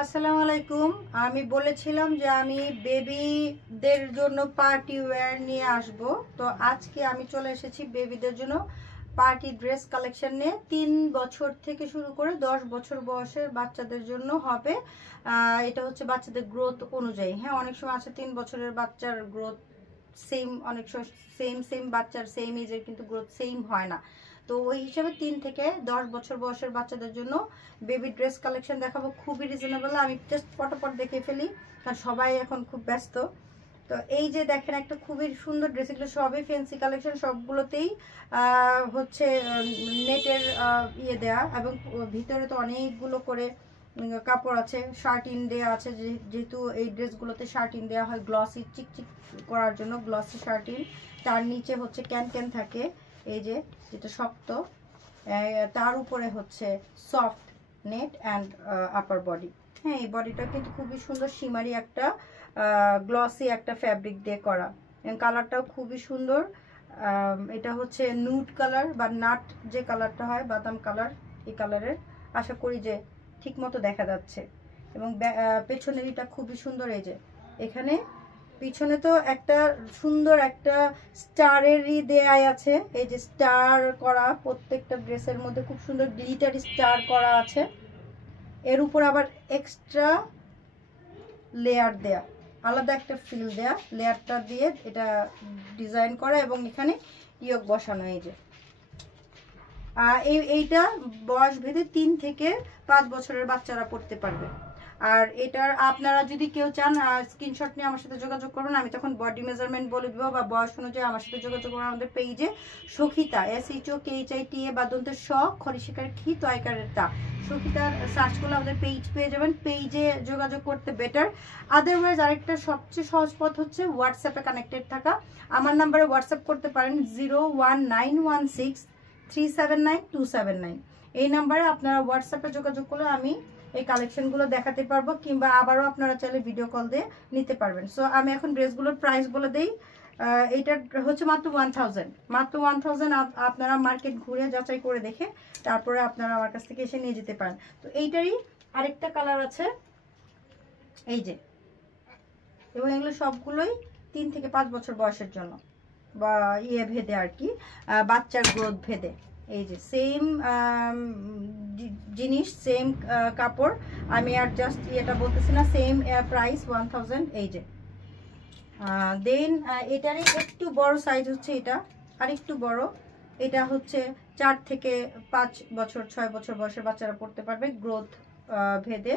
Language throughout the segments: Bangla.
আসসালামু আলাইকুম। আমি বলেছিলাম যে আমি বেবিদের জন্য পার্টি ওয়্যার নিয়ে আসব। তো আজকে আমি চলে এসেছি বেবিদের জন্য পার্টি ড্রেস কালেকশন নিয়ে। 3 বছর থেকে শুরু করে 10 বছর বয়সের বাচ্চাদের জন্য হবে। এটা হচ্ছে বাচ্চাদের গ্রোথ অনুযায়ী। হ্যাঁ, অনেক সময় আছে 3 বছরের বাচ্চার গ্রোথ সেম, অনেক সময় সেম বাচ্চার সেম এজের কিন্তু গ্রোথ সেম হয় না। তো ওই হিসাবে 3 থেকে 10 বছর বয়সের বাচ্চাদের জন্য বেবি ড্রেস কালেকশন দেখাবো। খুবই রিজনেবল, আমি জাস্ট পটাপট দেখে ফেলি কারণ সবাই এখন খুব ব্যস্ত। তো এই যে দেখেন একটা খুবই সুন্দর ড্রেস, এগুলো সবই ফ্যান্সি কালেকশন, সবগুলোতেই হচ্ছে নেটের ইয়ে দেয়া, এবং ভিতরে তো অনেকগুলো করে কাপড় আছে, শার্টিন দেয়া আছে। যেহেতু এই ড্রেসগুলোতে শার্টিন দেওয়া হয় গ্লসি চিকচিক করার জন্য, গ্লসি শার্টিন। তার নিচে হচ্ছে ক্যান থাকে, এই যে যেটা শক্ত, তার উপরে হচ্ছে soft net and upper body. হ্যাঁ, এই বডিটা কিন্তু খুবই সুন্দর, শিমারি একটা গ্লসি একটা ফ্যাব্রিক দিয়ে করা, এবং কালারটাও খুবই সুন্দর। এটা হচ্ছে নুড কালার বা নাট যে কালারটা হয়, বাদাম কালার, এই কালারের। আশা করি যে ঠিক মতো দেখা যাচ্ছে। এবং পেছনের এটা খুবই সুন্দর, এই যে এখানে পিছনে তো একটা সুন্দর একটা স্টারেরই দেয়া আছে, এই যে স্টার করা, প্রত্যেকটা ড্রেসের মধ্যে খুব সুন্দর গ্লিটার স্টার করা আছে। এর উপর আবার এক্সট্রা লেয়ার দেয়া, আলাদা একটা ফিল দেয়া, লেয়ারটা দিয়ে এটা ডিজাইন করা, এবং এখানে ইয়োগ বসানো। এই যে এইটা বয়স ভেদে 3 থেকে 5 বছরের বাচ্চারা পড়তে পারবে। আর এটার আপনারা যদি কেউ চান স্ক্রিনশট নিয়ে আমার সাথে যোগাযোগ করবেন, আমি তখন বডি মেজারমেন্ট বলে দেবো, বা বয়স অনুযায়ী আমার সাথে যোগাযোগ করবেন আমাদের পেজে সখিতা SHOKHITA বাদন্তের শ খরিশিকার খি তয়কারের তা সখিতার সার্চ করলে আমাদের পেজ পেয়ে যাবেন। পেজে যোগাযোগ করতে বেটার। আদারওয়াইজ আরেকটা সবচেয়ে সহজ পথ হচ্ছে হোয়াটসঅ্যাপে কানেক্টেড থাকা। আমার নাম্বারে হোয়াটসঅ্যাপ করতে পারেন 01916379279। এই নাম্বারে আপনারা হোয়াটসঅ্যাপে যোগাযোগ করলে আমি এই কালেকশনগুলো দেখাতে পারবো, কিংবা আবারও আপনারা চাইলে ভিডিও কল দিয়ে নিতে পারবেন। সো আমি এখন ড্রেসগুলোর প্রাইস বলে দিই। এইটার হচ্ছে মাত্র 1000 আপনারা মার্কেট ঘুরে যাচাই করে দেখে তারপরে আপনারা আমার কাছ থেকে এসে নিয়ে যেতে পারেন। তো এইটারই আরেকটা কালার আছে, এই যে, এবং এগুলো সবগুলোই 3 থেকে 5 বছর বয়সের জন্য, বা ইয়ে ভেদে আর কি, বাচ্চার গ্রোথ ভেদে। এই যে সেম জিনিস, সেম কাপড়, আমি আর জাস্ট এটা বলতেছি না, সেম প্রাইস 1000। এই যে দেন এটারই একটু বড় সাইজ হচ্ছে এটা, আর একটু বড়, এটা হচ্ছে 4 থেকে 5 বছর 6 বছর বয়সের বাচ্চারা পড়তে পারবে গ্রোথ ভেদে।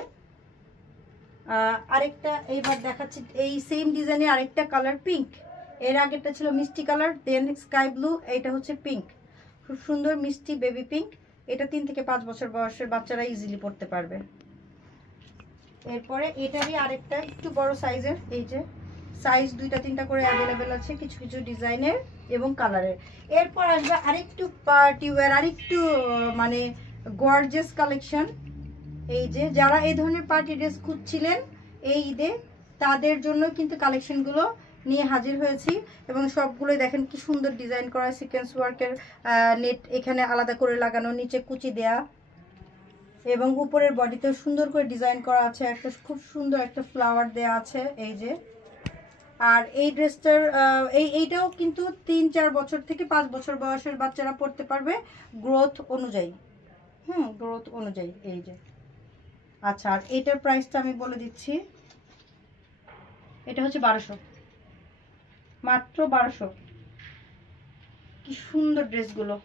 আরেকটা এইবার দেখাচ্ছি, এই সেম ডিজাইনের আরেকটা কালার পিঙ্ক। এর আগেরটা ছিল মিষ্টি কালার, দেন স্কাই ব্লু, এইটা হচ্ছে পিঙ্ক, খুব সুন্দর মিষ্টি বেবি পিঙ্ক। এটা 3 থেকে 5 বছর বয়সের বাচ্চারা ইজিলি পড়তে পারবে। এরপরে এটারই আরেকটা একটু বড় সাইজের, এই যে সাইজ 2টা 3টা করে অ্যাভেলেবেল আছে কিছু কিছু ডিজাইনের এবং কালারের। এরপর আসবে আরেকটু পার্টি ওয়্যার, আরেকটু মানে গর্জিয়াস কালেকশন। এই যে যারা এই ধরনের পার্টি ড্রেস খুঁজছিলেন এই ঈদে, তাদের জন্য কিন্তু কালেকশনগুলো নিয়ে হাজির হয়েছি। এবং সবগুলোই দেখেন কি সুন্দর ডিজাইন করা, সিকোয়েন্স ওয়ার্কের নেট এখানে আলাদা করে লাগানো, নিচে কুচি দেয়া, এবং উপরের বডিতে সুন্দর করে ডিজাইন করা আছে, একটা খুব সুন্দর একটা ফ্লাওয়ার দেয়া আছে। এই যে, আর এই ড্রেসটার এইটাও কিন্তু 3-4 বছর থেকে 5 বছর বয়সের বাচ্চারা পড়তে পারবে গ্রোথ অনুযায়ী। গ্রোথ অনুযায়ী। এই যে, আচ্ছা, আর এটার প্রাইসটা আমি বলে দিচ্ছি, এটা হচ্ছে 1200, মাত্র 1200। কি সুন্দর ড্রেসগুলো।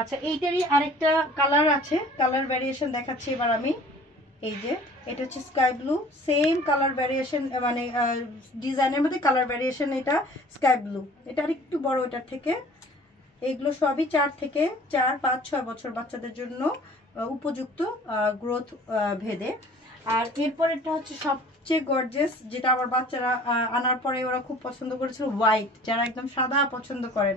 আচ্ছা, এইটারই আরেকটা কালার আছে, কালার ভ্যারিয়েশন দেখাচ্ছি এবার আমি। এই যে এটা হচ্ছে sky blue, same colour variation, মানে ডিজাইনের মধ্যে কালার ভ্যারিয়েশন। এটা স্কাই ব্লু, এটা আরেকটু বড় এটার থেকে। এগুলো সবই 4 থেকে 4, 5, 6 বছর বাচ্চাদের জন্য উপযুক্ত গ্রোথ ভেদে। আর এরপরেরটা হচ্ছে সবচেয়ে গর্জিয়াস, যেটা আমার বাচ্চারা আনার পরে ওরা খুব পছন্দ করেছিল, হোয়াইট। যারা একদম সাদা পছন্দ করেন,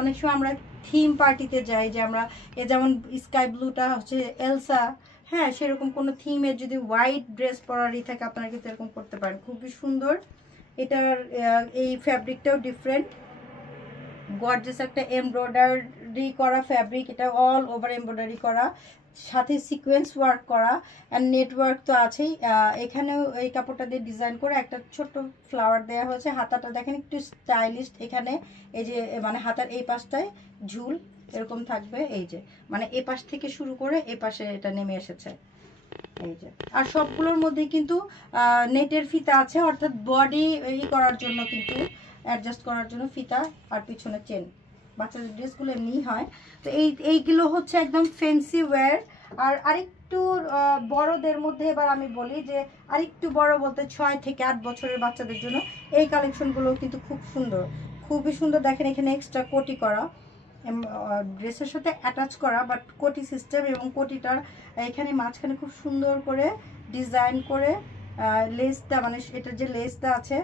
অনেক সময় আমরা থিম পার্টিতে যাই, যে আমরা যেমন স্কাই ব্লুটা হচ্ছে এলসা, হ্যাঁ, সেরকম কোনো থিমের যদি হোয়াইট ড্রেস পরারই থাকে আপনারা কিন্তু এরকম করতে পারেন, খুবই সুন্দর। এটার এই ফ্যাব্রিকটাও ডিফারেন্ট, গর্জিয়াস একটা এমব্রয়ডারি করা ফ্যাব্রিক, এটা অল ওভার এমব্রয়ডারি করা। সাথে সিকোয়েন্স ওয়ার্ক করা অ্যান্ড নেটওয়ার্ক তো আছেই। এখানেও এই কাপড়টা দিয়ে ডিজাইন করে একটা ছোট্ট ফ্লাওয়ার দেওয়া হয়েছে। হাতাটা দেখেন একটু স্টাইলিশ, এখানে এই যে মানে হাতার এই পাশটায় ঝুল এরকম থাকবে, এই যে মানে এ পাশ থেকে শুরু করে এ পাশে এটা নেমে এসেছে, এই যে। আর সবগুলোর মধ্যে কিন্তু নেটের ফিতা আছে, অর্থাৎ বডি ই করার জন্য কিন্তু অ্যাডজাস্ট করার জন্য ফিতা, আর পিছনে চেন। বাচ্চাদের ড্রেসগুলো এমনি হয়। তো এইগুলো হচ্ছে একদম ফ্যান্সি ওয়্যার। আর আরেকটু বড়দের মধ্যে এবার আমি বলি যে আরেকটু বড় বলতে 6 থেকে 8 বছরের বাচ্চাদের জন্য এই কালেকশনগুলো কিন্তু খুব সুন্দর, খুবই সুন্দর। দেখেন এখানে এক্সট্রা কোটি করা, ড্রেসের সাথে অ্যাটাচ করা, বাট কোটি সিস্টেম, এবং কোটিটার এখানে মাঝখানে খুব সুন্দর করে ডিজাইন করে লেসটা, মানে এটা যে লেসটা আছে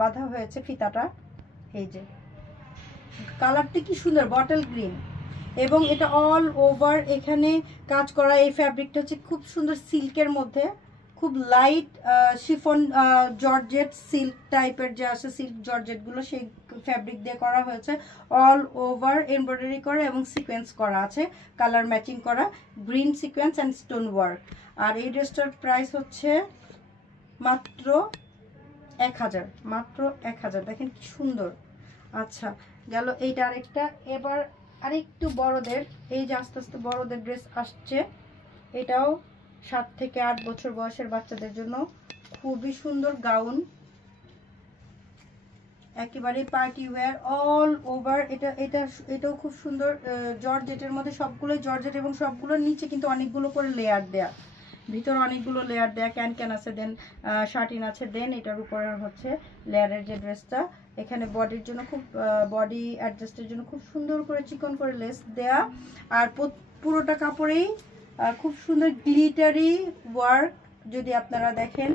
বাঁধা হয়েছে ফিতাটা, এই যে কালারটা কি সুন্দর বটল গ্রিন, এবং এটা অল ওভার এখানে কাজ করা। এই ফ্যাব্রিকটা হচ্ছে খুব সুন্দর সিল্কের মধ্যে, খুব লাইট শিফন জর্জেট সিল্ক টাইপের যে আছে, সিল্ক জর্জেটগুলো সেই ফ্যাব্রিক দিয়ে করা হয়েছে। অল ওভার এমব্রয়ডারি করা এবং সিকোয়েন্স করা আছে, কালার ম্যাচিং করা, green sequence and stone work. আর এই ড্রেসটার প্রাইস হচ্ছে মাত্র 1000, মাত্র 1000। দেখেন কি সুন্দর। আচ্ছা গেল এইটা আরেকটা। এবার আরেকটু বড়দের, এই যে আস্তে আস্তে বড়দের ড্রেস আসছে, এটাও 7 থেকে 8 বছর বয়সের বাচ্চাদের জন্য খুবই সুন্দর গাউন, একেবারে পার্টি ওয়্যার অল ওভার। এটাও খুব সুন্দর জর্জেটের মধ্যে, সবগুলোই জর্জেট এবং সবগুলোর নিচে কিন্তু অনেকগুলো করে লেয়ার দেয়া, ভিতরে অনেকগুলো লেয়ার দেয়া, ক্যান আছে, দেন শার্টিন আছে, দেন এটার উপরে হচ্ছে লেয়ারের যে ড্রেসটা। এখানে বডির জন্য খুব বডি অ্যাডজাস্টের জন্য খুব সুন্দর করে চিকন করে লেস দেয়া, আর পুরোটা কাপড়েই খুব সুন্দর গ্লিটারি ওয়ার্ক। যদি আপনারা দেখেন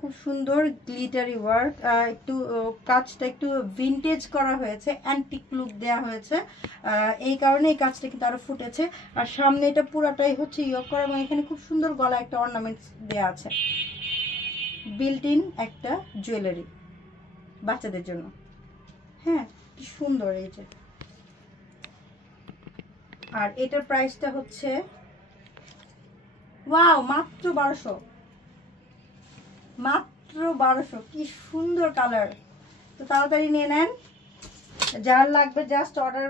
খুব সুন্দর গ্লিটারি ওয়ার্ক, একটু কাজটা একটু ভিনটেজ করা হয়েছে, অ্যান্টিক লুক দেওয়া হয়েছে, এই কারণে এই কাজটা কিন্তু আরো ফুটেছে। আর সামনে এটা পুরাটাই হচ্ছে ইয়ক করা, এবং এখানে খুব সুন্দর গলা একটা অর্নামেন্টস দেওয়া আছে, বিল্ট ইন একটা জুয়েলারি বাচ্চাদের জন্য। হ্যাঁ কি সুন্দর এই যে। আর এটার প্রাইসটা হচ্ছে ওয়াও মাত্র 1200, মাত্র 1200। কি সুন্দর কালার। তো তাড়াতাড়ি নিয়ে নেন, যার লাগবে জাস্ট অর্ডার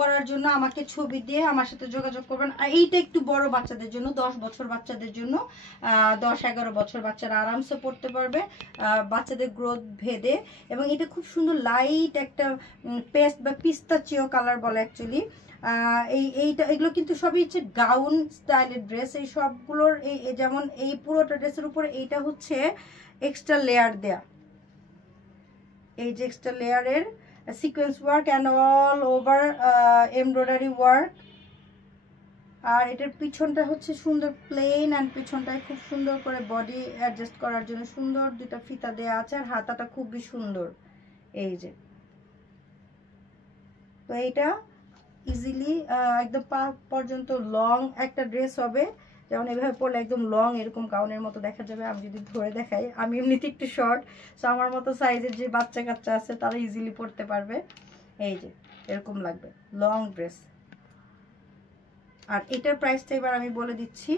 করার জন্য আমাকে ছবি দিয়ে আমার সাথে যোগাযোগ করবেন। আর এইটা একটু বড় বাচ্চাদের জন্য, 10 বছর বাচ্চাদের জন্য, 10-11 বছর বাচ্চারা আরামসে পড়তে পারবে, বাচ্চাদের গ্রোথ ভেদে। এবং এটা খুব সুন্দর লাইট একটা পেস্ট বা পিস্তাচিও কালার বলে অ্যাকচুয়ালি। এগুলো কিন্তু সবই হচ্ছে গাউন স্টাইলের ড্রেস। এই সবগুলোর যেমন এই পুরোটা ড্রেসের উপরে এইটা হচ্ছে এক্সট্রা লেয়ার দেয়া, এই যে এক্সট্রা লেয়ারের sequence work and all over embroidery work. আর এটার পিছনটা হচ্ছে সুন্দর প্লেন, অ্যান্ড পিছনটায় খুব সুন্দর করে বডি অ্যাডজাস্ট করার জন্য সুন্দর দুটা ফিতা দেয়া আছে। আর হাতাটা খুবই সুন্দর, এই যে। তো এইটা ইজিলি একদম পা পর্যন্ত লং একটা ড্রেস হবে, যেমন এভাবে পরলে একদম লং এরকম গাউনের মতো দেখা যাবে। আমি যদি ধরে দেখাই, আমি এমনিতে একটু শর্ট, সো আমার মতো সাইজের যে বাচ্চা কাচ্চা আছে তারা ইজিলি পরতে পারবে, এই যে এরকম লাগবে লং ড্রেস। আর এটার প্রাইসটা এবার আমি বলে দিচ্ছি,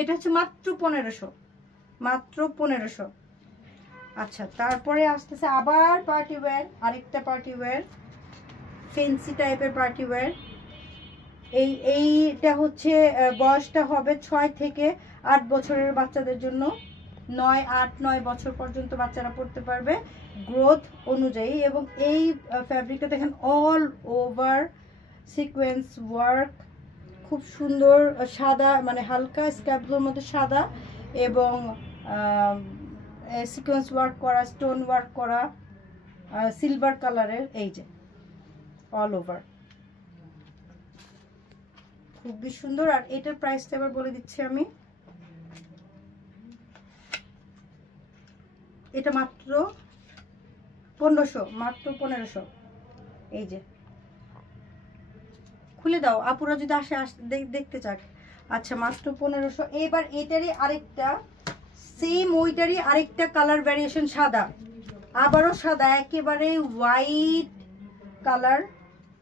এটা হচ্ছে মাত্র 1500, মাত্র 1500। আচ্ছা তারপরে আসতেছে আবার পার্টি ওয়্যার, আরেকটা পার্টি ওয়্যার, ফ্যান্সি টাইপের পার্টি ওয়্যার। এইটা হচ্ছে বয়সটা হবে 6 থেকে 8 বছরের বাচ্চাদের জন্য, 9 বছর পর্যন্ত বাচ্চারা পড়তে পারবে গ্রোথ অনুযায়ী। এবং এই ফ্যাব্রিকটা দেখেন অল ওভার সিকোয়েন্স ওয়ার্ক, খুব সুন্দর সাদা, মানে হালকা স্ক্যাপগুলোর মধ্যে সাদা, এবং সিকোয়েন্স ওয়ার্ক করা, স্টোন ওয়ার্ক করা, সিলভার কালারের, এই যে অল ওভার খুবই সুন্দর। আর এটার প্রাইসটা এবার বলে দিচ্ছি আমি, এটা মাত্র 1500, মাত্র 1500। এই যে খুলে দাও আপুরা যদি আসে দেখতে চাক। আচ্ছা মাত্র 1500। এবার এটারই আরেকটা সেম, ওইটারই আরেকটা কালার ভ্যারিয়েশন, সাদা, আবারও সাদা, একেবারে হোয়াইট কালার,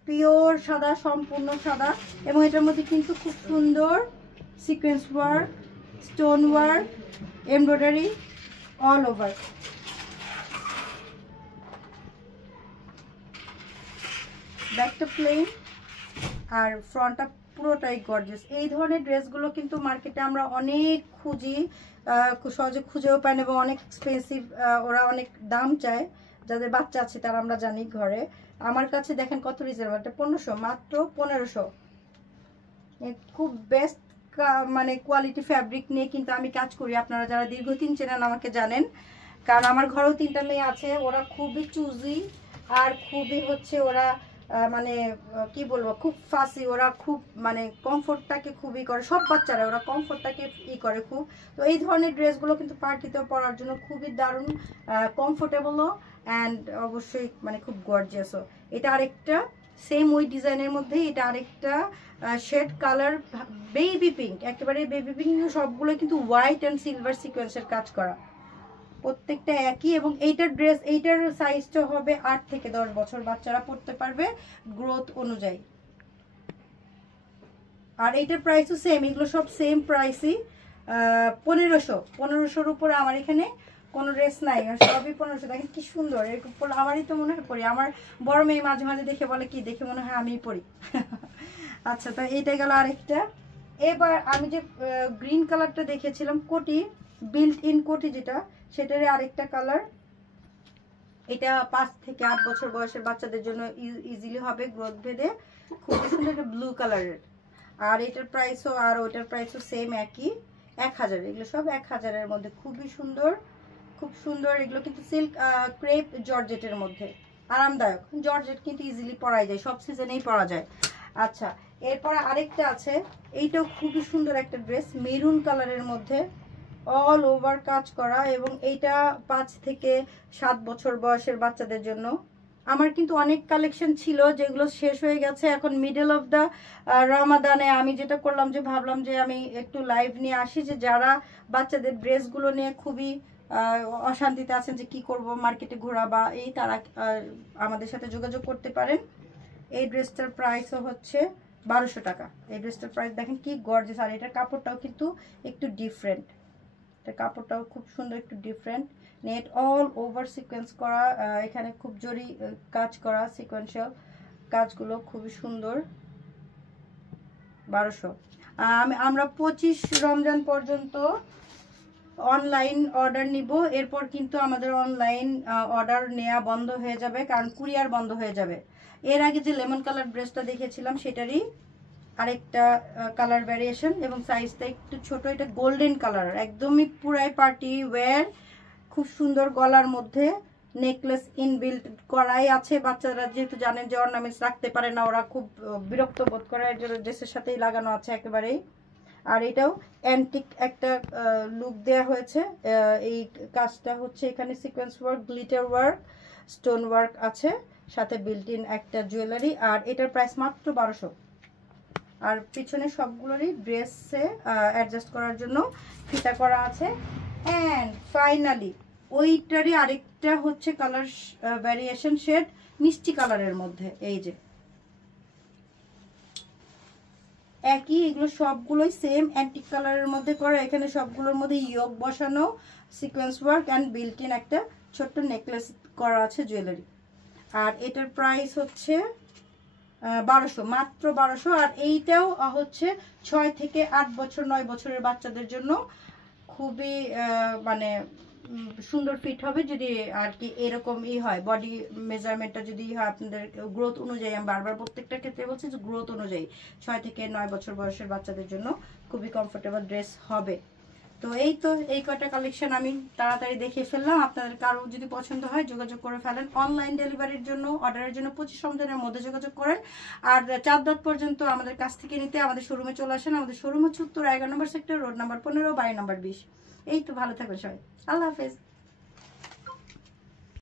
পিওর সাদা, সম্পূর্ণ সাদা, এবং এটার মধ্যে কিন্তু খুব সুন্দর sequence work, stone work, embroidery all over. ব্যাকটা প্লেন আর ফ্রন্টটা পুরোটাই গর্জিয়াস। এই ধরনের ড্রেসগুলো কিন্তু মার্কেটে আমরা অনেক খুঁজি, সহজে খুঁজেও পাই না এবং অনেক এক্সপেন্সিভ, ওরা অনেক দাম চায়। যাদের বাচ্চা আছে তারা আমরা জানি ঘরে। আমার কাছে দেখেন কত রিজনেবল, এটা 1500, মাত্র 1500। খুব বেস্ট মানে কোয়ালিটি ফ্যাব্রিক নিয়ে কিন্তু আমি কাজ করি। আপনারা যারা দীর্ঘদিন চেনেন আমাকে জানেন, কারণ আমার ঘরেও 3টা মেয়ে আছে। ওরা খুবই চুজি আর খুবই হচ্ছে ওরা মানে কি বলবো, খুব ফাসি। ওরা খুব মানে কমফোর্টটাকে খুবই করে, সব বাচ্চারা ওরা কমফোর্টটাকে করে খুব। তো এই ধরনের ড্রেসগুলো কিন্তু পার্টিতেও পরার জন্য খুবই দারুণ, কমফোর্টেবলও অ্যান্ড অবশ্যই মানে খুব গর্জিয়াসও। এটা আরেকটা সেম ওই ডিজাইনের মধ্যে, এটা আরেকটা শেড কালার বেবি পিঙ্ক, একেবারে বেবি পিঙ্ক। সবগুলো কিন্তু হোয়াইট অ্যান্ড সিলভার সিকোয়েন্সের কাজ করা, প্রত্যেকটা একই। এবং এইটার ড্রেস, এইটার সাইজটা হবে 8 থেকে 10 বছর, বাচ্চারা পড়তে পারবে গ্রোথ অনুযায়ী। আর এইটার প্রাইসও সেম, এগুলো সব সেম প্রাইসই, 1500 উপরে আমার এখানে কোনো ড্রেস নাই, সবই 1500। দেখেন কি সুন্দর, এরকম আমারই তো মনে হয় পরি। আমার বড় মেয়ে মাঝে মাঝে দেখে বলে কি, দেখে মনে হয় আমিই পরি। আচ্ছা, তো এইটা গেল আরেকটা। এবার আমি যে গ্রিন কালারটা দেখেছিলাম কোটি, বিল্ট ইন কোটি যেটা, সেটারই আরেকটা কালার। এটা 5 থেকে 8 বছর বয়সের বাচ্চাদের জন্য ইজিলি হবে গ্রোথ ভেদে, খুব সুন্দর ব্লু কালারের। আর এটার প্রাইসও আর ওটার প্রাইসও সেম একই, 1000। এগুলো সব 1000-এর মধ্যে, খুবই সুন্দর, খুব সুন্দর। এগুলো কিন্তু সিল্ক ক্রেপ জর্জেটের মধ্যে, আরামদায়ক। জর্জেট কিন্তু ইজিলি পরা যায়, সব সিজনেই পরা যায়। আচ্ছা, এরপরে আরেকটা আছে, এইটাও খুবই সুন্দর একটা ড্রেস, মেরুন কালারের মধ্যে অল ওভার কাজ করা, এবং এইটা 5 থেকে 7 বছর বয়সের বাচ্চাদের জন্য। আমার কিন্তু অনেক কালেকশন ছিল যেগুলো শেষ হয়ে গেছে। এখন মিডল অফ দ্য রমাদানে আমি যেটা করলাম যে ভাবলাম যে আমি একটু লাইভ নিয়ে আসি, যে যারা বাচ্চাদের ড্রেসগুলো নিয়ে খুবই অশান্তিতে আছেন যে কি করব মার্কেটে ঘোরা বা এই, তারা আমাদের সাথে যোগাযোগ করতে পারেন। এই ড্রেসটার প্রাইসও হচ্ছে 1200 টাকা। এই ড্রেসটার প্রাইস দেখেন কি গর্জিয়াস। আর এটার কাপড়টাও কিন্তু একটু ডিফারেন্ট, এটা কাপড়টাও খুব সুন্দর, একটু different. Net all over sequence করা, এখানে খুব জরি কাজ করা, সিকোয়েন্সিয়াল কাজগুলো খুবই সুন্দর। 1200। আমরা 25 রমজান পর্যন্ত অনলাইন অর্ডার নিব, এরপর কিন্তু আমাদের অনলাইন অর্ডার নেওয়া বন্ধ হয়ে যাবে, কারণ কুরিয়ার বন্ধ হয়ে যাবে। এর আগে যে লেমন কালার ড্রেসটা দেখেছিলাম সেটারই আরেকটা কালার ভ্যারিয়েশন, এবং সাইজটা একটু ছোট। এটা গোল্ডেন কালার, একদমই পুরাই পার্টি ওয়্যার, খুব সুন্দর। গলার মধ্যে নেকলেস ইনবিল্ট করাই আছে। বাচ্চারা যেহেতু জানেন যে অর্নামেন্টস রাখতে পারে না, ওরা খুব বিরক্ত বোধ করে, এর জন্য ড্রেসের সাথেই লাগানো আছে একেবারেই। আর এটাও অ্যান্টিক একটা লুক দেয়া হয়েছে। এই কাজটা হচ্ছে এখানে sequence work, glitter work, stone work আছে, সাথে বিল্ট ইন একটা জুয়েলারি। আর এটার প্রাইস মাত্র 1200। আর পিছনে সবগুলোরই ড্রেসে অ্যাডজাস্ট করার জন্য ফিতা করা আছে। অ্যান্ড ফাইনালি ওইটারই আরেকটা হচ্ছে কালার ভ্যারিয়েশন শেড মিষ্টি কালারের মধ্যে, এই যে একই, এগুলো সবগুলোই সেম অ্যান্টিক কালারের মধ্যে করা। এখানে সবগুলোর মধ্যে ইয়োগ বসানো, sequence work and built in একটা ছোট্ট নেকলেস করা আছে, জুয়েলারি। আর এটার প্রাইস হচ্ছে 1200, মাত্র 1200। আর এইটাও হচ্ছে 6 থেকে 8 বছর 9 বছরের বাচ্চাদের জন্য খুবই মানে সুন্দর ফিট হবে, যদি আর কি এরকম হয় বডি মেজারমেন্টটা যদি হয় আপনাদের গ্রোথ অনুযায়ী। আমি বারবার প্রত্যেকটা ক্ষেত্রে বলছি যে গ্রোথ অনুযায়ী 6 থেকে 9 বছর বয়সের বাচ্চাদের জন্য খুবই কমফোর্টেবল ড্রেস হবে। তো এই কয়টা কালেকশন আমি তাড়াতাড়ি দেখে ফেললাম। আপনাদের কারো যদি পছন্দ হয় যোগাযোগ করে ফেলেন। অনলাইন ডেলিভারির জন্য, অর্ডারের জন্য 25 রমজানের মধ্যে যোগাযোগ করেন। আর 4 দাঁত পর্যন্ত আমাদের কাছ থেকে নিতে আমাদের শোরুমে চলে আসেন। আমাদের শোরুম হচ্ছে উত্তর 11 নম্বর সেক্টর, রোড নাম্বার 15, বাড়ি নাম্বার 20। এই তো, ভালো থাকবেন সবাই, আল্লাহ হাফেজ।